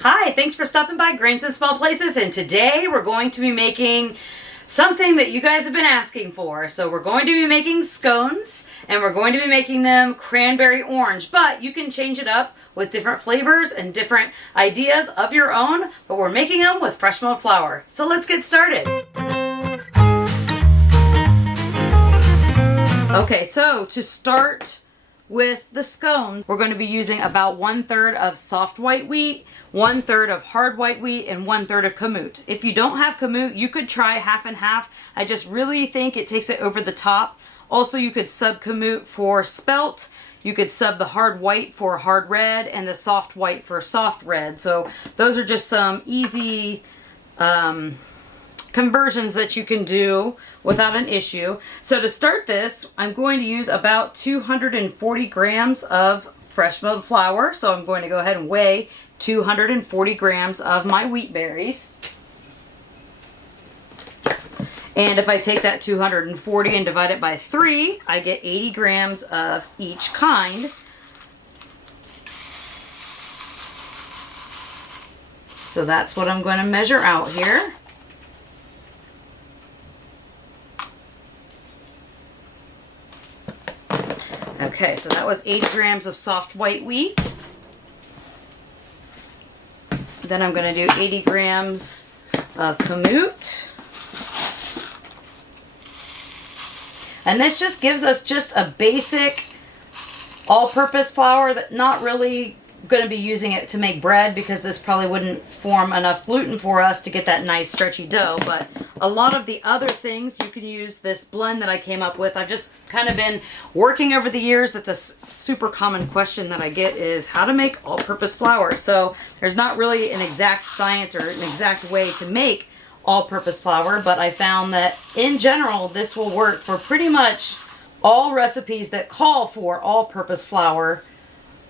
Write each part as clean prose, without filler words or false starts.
Hi, thanks for stopping by Grains in Small Places, and today we're going to be making something that you guys have been asking for. So we're going to be making scones, and we're going to be making them cranberry orange, but you can change it up with different flavors and different ideas of your own, but we're making them with fresh milled flour. So let's get started. Okay, so to start with the scone, we're going to be using about 1/3 of soft white wheat, 1/3 of hard white wheat, and 1/3 of kamut. If you don't have kamut, you could try half and half. I just really think it takes it over the top. Also, you could sub kamut for spelt. You could sub the hard white for hard red and the soft white for soft red. So those are just some easy conversions that you can do without an issue. So to start this, I'm going to use about 240 grams of fresh milled flour. So I'm going to go ahead and weigh 240 grams of my wheat berries. And if I take that 240 and divide it by 3, I get 80 grams of each kind. So that's what I'm going to measure out here. Okay, so that was 80 grams of soft white wheat. Then I'm going to do 80 grams of kamut. And this just gives us just a basic all-purpose flour, that not really going to be using it to make bread because this probably wouldn't form enough gluten for us to get that nice stretchy dough. But a lot of the other things, you can use this blend that I came up with. I've just kind of been working over the years. That's a super common question that I get, is how to make all-purpose flour. So there's not really an exact science or an exact way to make all-purpose flour, but I found that in general this will work for pretty much all recipes that call for all-purpose flour,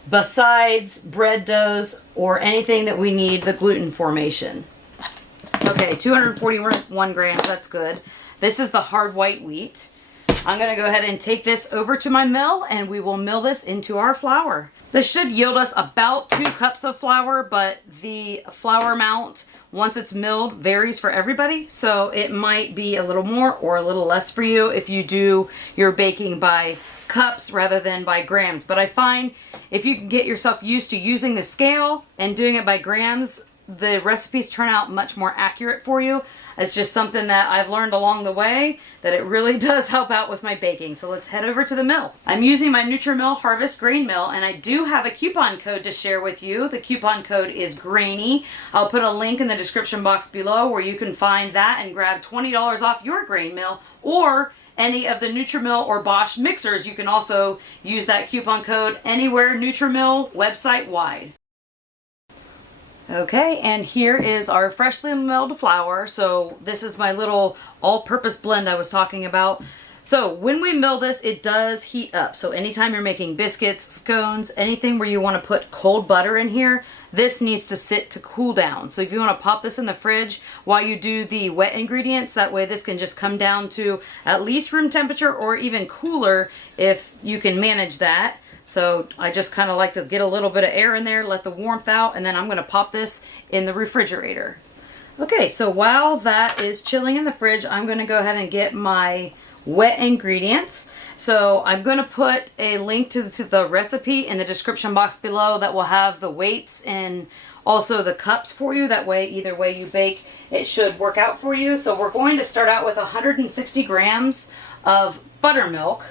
besides bread doughs or anything that we need the gluten formation. Okay, 241 grams, that's good. This is the hard white wheat. I'm going to go ahead and take this over to my mill, and we will mill this into our flour. This should yield us about 2 cups of flour, but the flour amount, once it's milled, varies for everybody. So it might be a little more or a little less for you if you do your baking by cups rather than by grams. But I find if you can get yourself used to using the scale and doing it by grams, the recipes turn out much more accurate for you. It's just something that I've learned along the way, that it really does help out with my baking. So let's head over to the mill. I'm using my Nutrimill Harvest Grain Mill, and I do have a coupon code to share with you. The coupon code is GRAINY. I'll put a link in the description box below where you can find that and grab $20 off your grain mill, or any of the Nutrimill or Bosch mixers. You can also use that coupon code anywhere Nutrimill website wide. Okay, and here is our freshly milled flour. So this is my little all-purpose blend I was talking about. So when we mill this, it does heat up. So anytime you're making biscuits, scones, anything where you want to put cold butter in here, this needs to sit to cool down. So if you want to pop this in the fridge while you do the wet ingredients, that way this can just come down to at least room temperature or even cooler if you can manage that. So I just kind of like to get a little bit of air in there, let the warmth out, and then I'm going to pop this in the refrigerator. Okay, so while that is chilling in the fridge, I'm going to go ahead and get my wet ingredients. So I'm going to put a link to the recipe in the description box below that will have the weights and also the cups for you. That way, either way you bake, it should work out for you. So we're going to start out with 160 grams of buttermilk.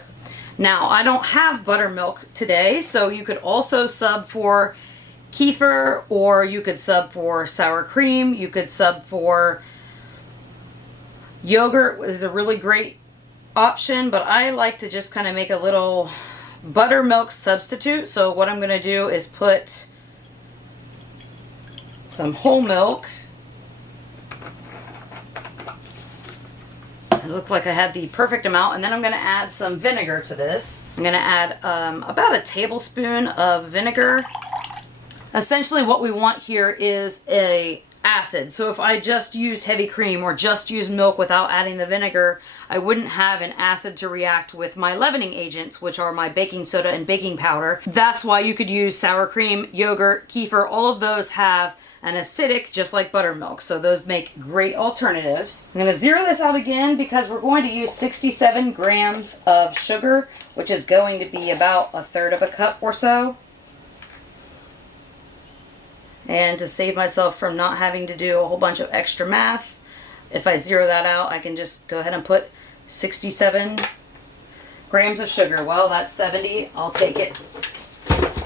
Now, I don't have buttermilk today, so you could also sub for kefir, or you could sub for sour cream. You could sub for yogurt, is a really great option, but I like to just kind of make a little buttermilk substitute. So what I'm going to do is put some whole milk. It looked like I had the perfect amount, and then I'm going to add some vinegar to this. I'm going to add about a tablespoon of vinegar. Essentially what we want here is a acid. So if I just used heavy cream or just used milk without adding the vinegar, I wouldn't have an acid to react with my leavening agents, which are my baking soda and baking powder. That's why you could use sour cream, yogurt, kefir. All of those have and acidic, just like buttermilk. So those make great alternatives. I'm going to zero this out again because we're going to use 67 grams of sugar, which is going to be about 1/3 of a cup or so. And to save myself from not having to do a whole bunch of extra math, if I zero that out, I can just go ahead and put 67 grams of sugar. Well, that's 70. I'll take it.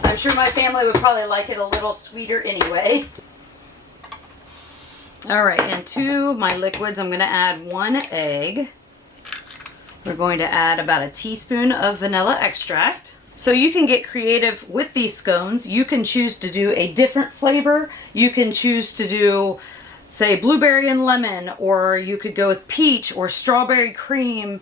I'm sure my family would probably like it a little sweeter anyway. All right, and to my liquids, I'm going to add 1 egg. We're going to add about a teaspoon of vanilla extract. So you can get creative with these scones. You can choose to do a different flavor. You can choose to do, say, blueberry and lemon, or you could go with peach or strawberry cream.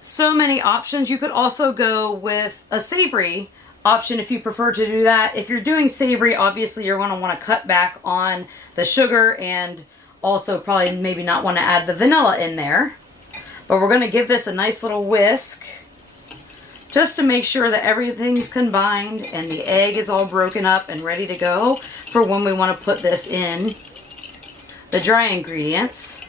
So many options. You could also go with a savory option if you prefer to do that. If you're doing savory, obviously you're going to want to cut back on the sugar and also probably maybe not want to add the vanilla in there. But we're going to give this a nice little whisk just to make sure that everything's combined and the egg is all broken up and ready to go for when we want to put this in the dry ingredients.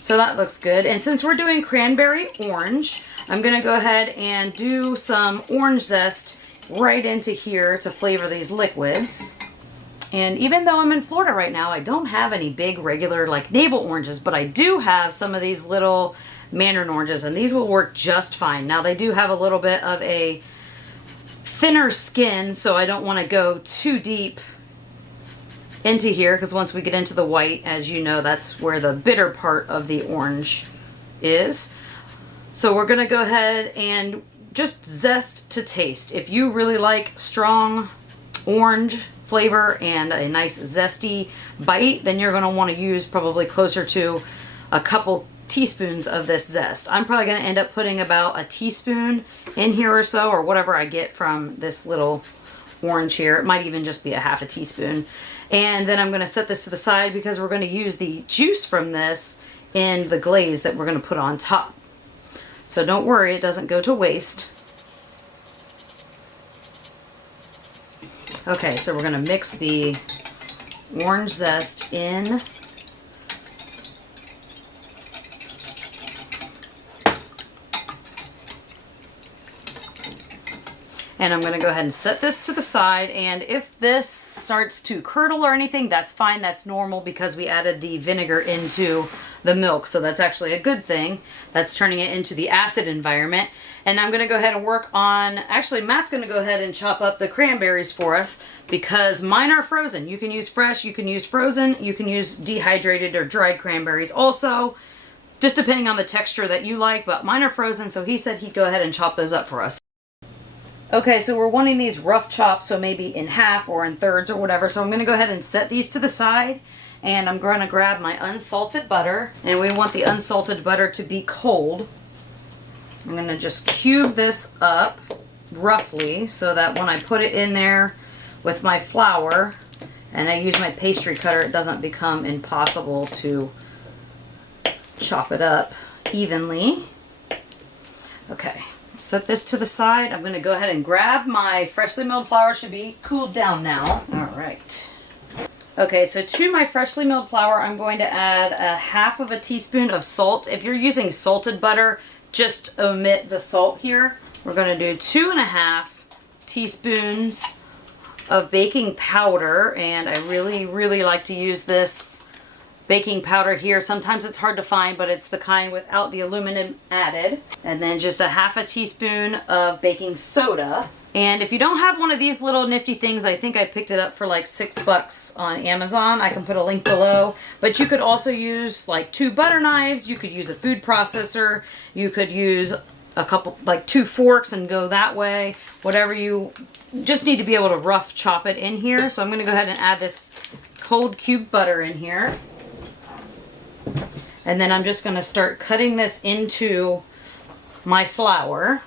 So that looks good. And since we're doing cranberry orange, I'm going to go ahead and do some orange zest right into here to flavor these liquids. And even though I'm in Florida right now, I don't have any big regular like navel oranges, but I do have some of these little mandarin oranges, and these will work just fine. Now they do have a little bit of a thinner skin, so I don't want to go too deep into here, because once we get into the white, as you know, that's where the bitter part of the orange is. So we're going to go ahead and just zest to taste. If you really like strong orange flavor and a nice zesty bite, then you're going to want to use probably closer to a couple teaspoons of this zest. I'm probably going to end up putting about a teaspoon in here or so, or whatever I get from this little orange here. It might even just be a half a teaspoon. And then I'm going to set this to the side because we're going to use the juice from this in the glaze that we're going to put on top. So don't worry, it doesn't go to waste. Okay, so we're going to mix the orange zest in. And I'm going to go ahead and set this to the side, and if this starts to curdle or anything, that's fine, that's normal because we added the vinegar into the milk, so that's actually a good thing. That's turning it into the acid environment. And I'm going to go ahead and work on, actually Matt's going to go ahead and chop up the cranberries for us because mine are frozen. You can use fresh, you can use frozen, you can use dehydrated or dried cranberries also, just depending on the texture that you like, but mine are frozen, so he said he'd go ahead and chop those up for us. Okay, so we're wanting these rough chops, so maybe in half or in thirds or whatever. So I'm going to go ahead and set these to the side, and I'm going to grab my unsalted butter, and we want the unsalted butter to be cold. I'm going to just cube this up roughly so that when I put it in there with my flour and I use my pastry cutter, it doesn't become impossible to chop it up evenly. Okay. Set this to the side. I'm going to go ahead and grab my freshly milled flour. It should be cooled down now. All right. Okay, so to my freshly milled flour, I'm going to add a half of a teaspoon of salt. If you're using salted butter, just omit the salt here. We're going to do 2.5 teaspoons of baking powder, and I really like to use this baking powder here. Sometimes it's hard to find, but it's the kind without the aluminum added. And then just a half a teaspoon of baking soda. And if you don't have one of these little nifty things, I think I picked it up for like $6 on Amazon. I can put a link below. But you could also use like 2 butter knives. You could use a food processor. You could use a couple, like 2 forks and go that way. Whatever you just need to be able to rough chop it in here. So I'm going to go ahead and add this cold cubed butter in here. And then I'm just going to start cutting this into my flour.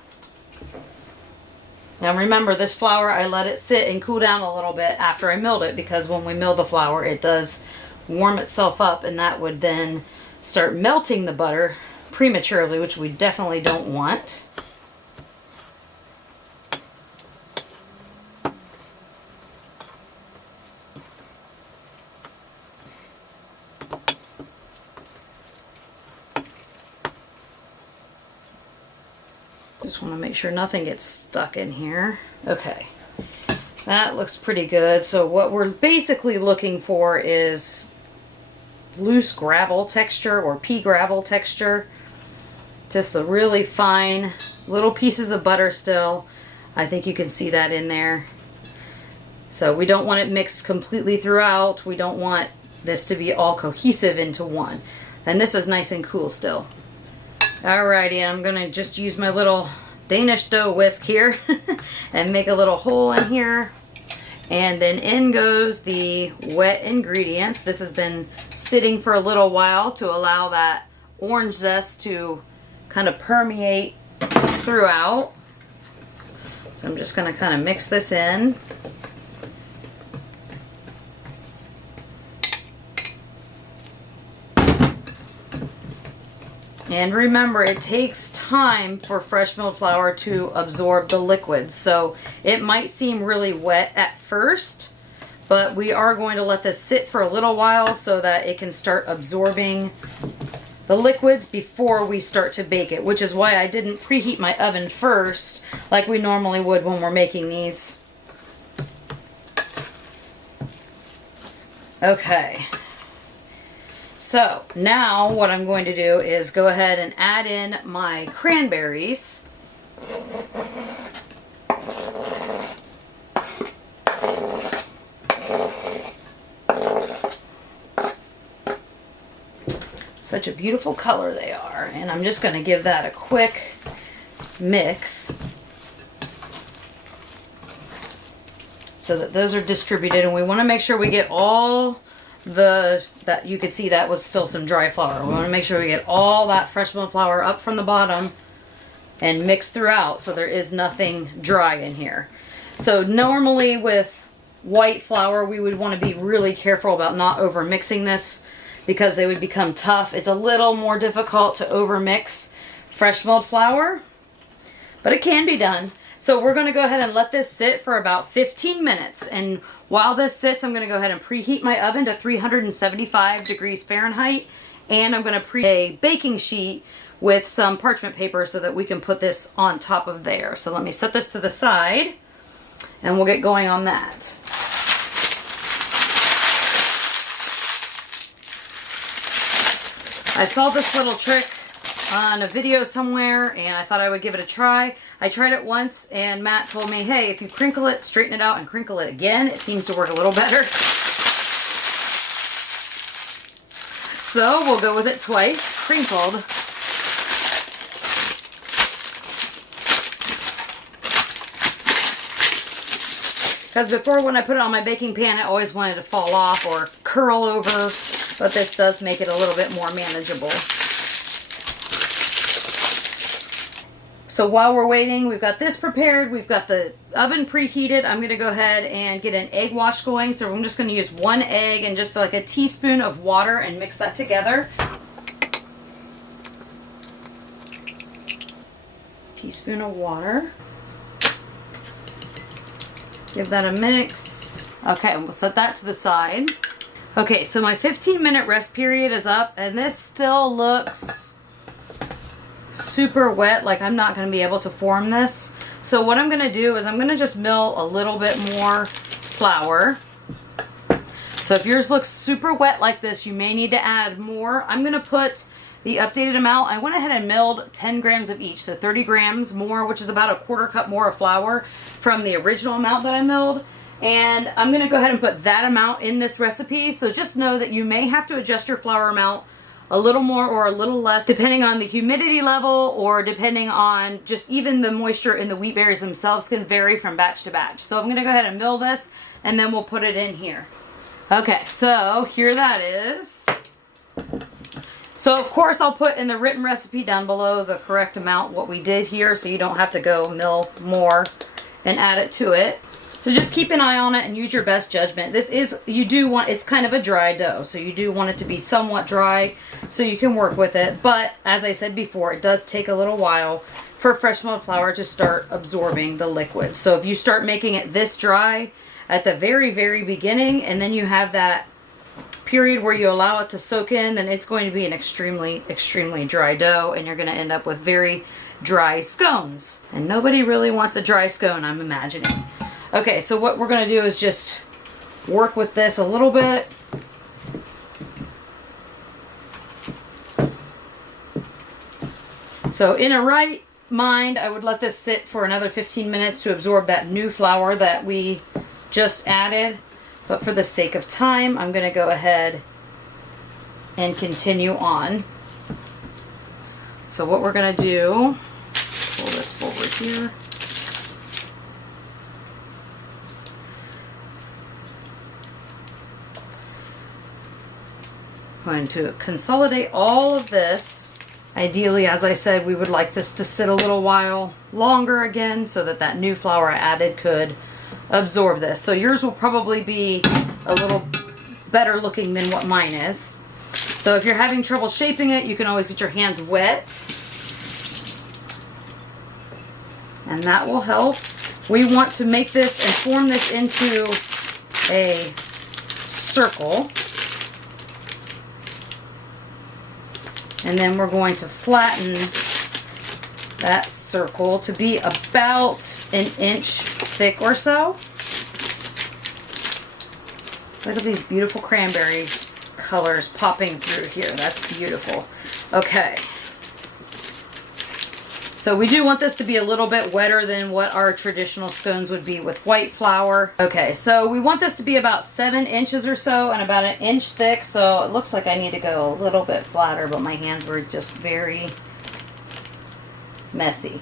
Now remember, this flour, I let it sit and cool down a little bit after I milled it, because when we mill the flour, it does warm itself up, and that would then start melting the butter prematurely, which we definitely don't want. Just want to make sure nothing gets stuck in here. Okay, that looks pretty good. So what we're basically looking for is loose gravel texture or pea gravel texture. Just the really fine little pieces of butter still. I think you can see that in there. So we don't want it mixed completely throughout. We don't want this to be all cohesive into one. And this is nice and cool still. Alrighty, I'm gonna just use my little Danish dough whisk here and make a little hole in here. And then in goes the wet ingredients. This has been sitting for a little while to allow that orange zest to kind of permeate throughout. So I'm just gonna kind of mix this in. And remember, it takes time for fresh milled flour to absorb the liquids. So it might seem really wet at first, but we are going to let this sit for a little while so that it can start absorbing the liquids before we start to bake it, which is why I didn't preheat my oven first like we normally would when we're making these. Okay. So now what I'm going to do is go ahead and add in my cranberries. Such a beautiful color they are. And I'm just going to give that a quick mix so that those are distributed. And we want to make sure we get all that you could see that was still some dry flour. We want to make sure we get all that fresh milled flour up from the bottom and mixed throughout so there is nothing dry in here. So normally with white flour we would want to be really careful about not over mixing this because they would become tough. It's a little more difficult to over mix fresh milled flour, but it can be done. So we're going to go ahead and let this sit for about 15 minutes. And while this sits, I'm going to go ahead and preheat my oven to 375 degrees Fahrenheit. And I'm going to preheat a baking sheet with some parchment paper so that we can put this on top of there. So let me set this to the side and we'll get going on that. I saw this little trick on a video somewhere and I thought I would give it a try. I tried it once and Matt told me, hey, if you crinkle it, straighten it out and crinkle it again, it seems to work a little better. So we'll go with it twice, crinkled. Because before when I put it on my baking pan, it always wanted to fall off or curl over, but this does make it a little bit more manageable. So while we're waiting, we've got this prepared, we've got the oven preheated. I'm going to go ahead and get an egg wash going. So I'm just going to use one egg and just like a teaspoon of water and mix that together. Teaspoon of water. Give that a mix. Okay, we'll set that to the side. Okay, so my 15-minute rest period is up and this still looks super wet, like I'm not going to be able to form this. So what I'm going to do is I'm going to just mill a little bit more flour. So if yours looks super wet like this, you may need to add more. I'm going to put the updated amount. I went ahead and milled 10 grams of each, so 30 grams more, which is about a quarter cup more of flour from the original amount that I milled. And I'm going to go ahead and put that amount in this recipe. So just know that you may have to adjust your flour amount a little more or a little less depending on the humidity level or depending on just even the moisture in the wheat berries themselves can vary from batch to batch. So I'm going to go ahead and mill this and then we'll put it in here. Okay, so here that is. So of course I'll put in the written recipe down below the correct amount what we did here so you don't have to go mill more and add it to it. So just keep an eye on it and use your best judgment. This is, you do want, it's kind of a dry dough, so you do want it to be somewhat dry so you can work with it. But as I said before, it does take a little while for fresh milled flour to start absorbing the liquid. So if you start making it this dry at the very, very beginning and then you have that period where you allow it to soak in, then it's going to be an extremely, extremely dry dough and you're going to end up with very dry scones. And nobody really wants a dry scone, I'm imagining. Okay, so what we're gonna do is just work with this a little bit. So in a right mind, I would let this sit for another 15 minutes to absorb that new flour that we just added. But for the sake of time, I'm going to go ahead and continue on. So what we're going to do, pull this forward here. I'm going to consolidate all of this. Ideally, as I said, we would like this to sit a little while longer again so that that new flour I added could absorb this. So yours will probably be a little better looking than what mine is. So if you're having trouble shaping it, you can always get your hands wet. And that will help. We want to make this and form this into a circle. And then we're going to flatten that circle to be about an inch thick or so. Look at these beautiful cranberry colors popping through here. That's beautiful. Okay. So we do want this to be a little bit wetter than what our traditional scones would be with white flour. Okay, so we want this to be about 7 inches or so and about an inch thick. So it looks like I need to go a little bit flatter, but my hands were just very messy.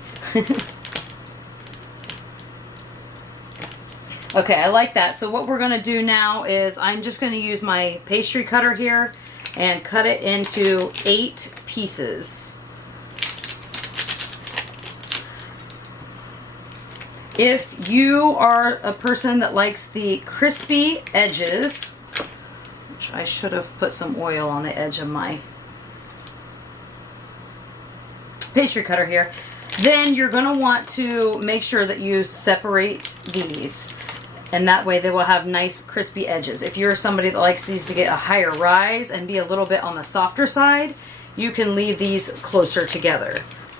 Okay, I like that. So what we're gonna do now is I'm just gonna use my pastry cutter here and cut it into 8 pieces. If you are a person that likes the crispy edges, which I should have put some oil on the edge of my pastry cutter here, then you're going to want to make sure that you separate these. And that way they will have nice crispy edges. If you're somebody that likes these to get a higher rise and be a little bit on the softer side, you can leave these closer together.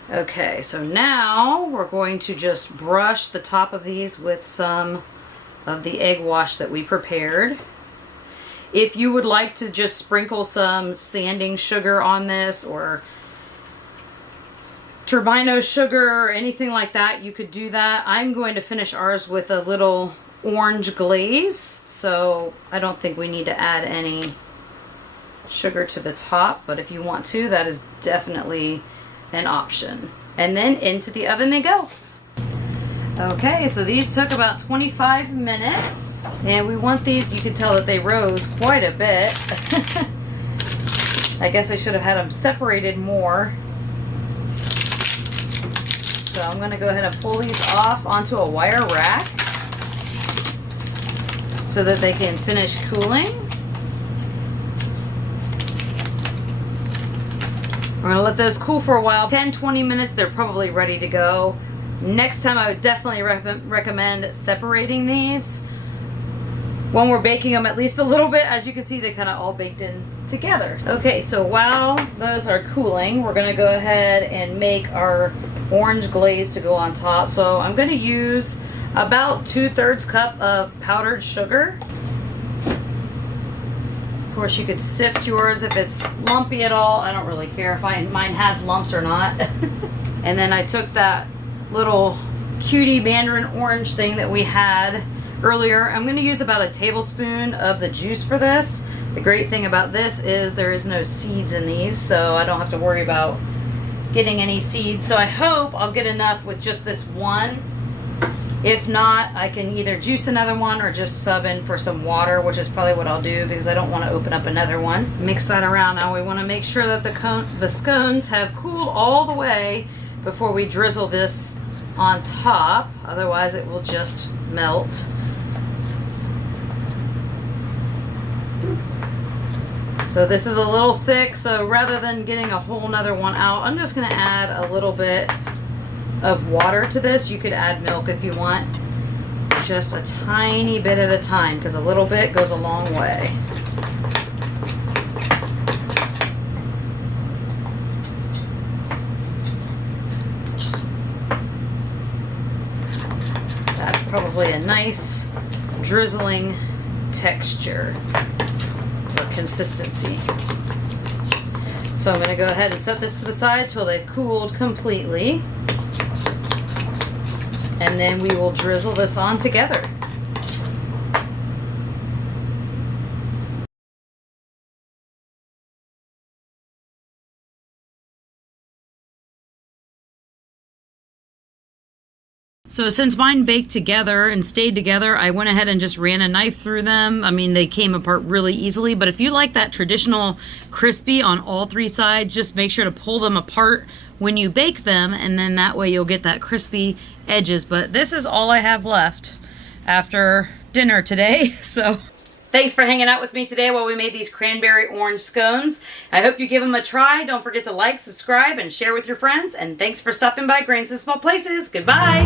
Okay, so now we're going to just brush the top of these with some of the egg wash that we prepared. If you would like to just sprinkle some sanding sugar on this or turbino sugar or anything like that, you could do that. I'm going to finish ours with a little orange glaze, so I don't think we need to add any sugar to the top, but if you want to, that is definitely an option. And then into the oven they go. Okay, so these took about 25 minutes, and we want these, you can tell that they rose quite a bit. I guess I should have had them separated more. So I'm going to go ahead and pull these off onto a wire rack so that they can finish cooling. We're going to let those cool for a while. 10-20 minutes, they're probably ready to go. Next time I would definitely recommend separating these when we're baking them at least a little bit. As you can see, they kind of all baked in together. Okay, so while those are cooling, we're going to go ahead and make our orange glaze to go on top. So I'm going to use about 2/3 cup of powdered sugar. Of course, you could sift yours if it's lumpy at all. I don't really care if mine has lumps or not. And then I took that little cutie mandarin orange thing that we had earlier. I'm going to use about a tablespoon of the juice for this. The great thing about this is there is no seeds in these, so I don't have to worry about getting any seeds. So I hope I'll get enough with just this one. If not, I can either juice another one or just sub in for some water, which is probably what I'll do because I don't want to open up another one. Mix that around. Now we want to make sure that the scones have cooled all the way before we drizzle this on top. Otherwise it will just melt. So this is a little thick, so rather than getting a whole nother one out, I'm just going to add a little bit of water to this. You could add milk if you want, just a tiny bit at a time because a little bit goes a long way. nice drizzling texture or consistency. So I'm going to go ahead and set this to the side till they've cooled completely. And then we will drizzle this on together. So since mine baked together and stayed together, I went ahead and just ran a knife through them. I mean, they came apart really easily, but if you like that traditional crispy on all three sides, just make sure to pull them apart when you bake them, and then that way you'll get that crispy edges. But this is all I have left after dinner today, so... Thanks for hanging out with me today while we made these cranberry orange scones. I hope you give them a try. Don't forget to like, subscribe, and share with your friends. And thanks for stopping by Grains in Small Places. Goodbye.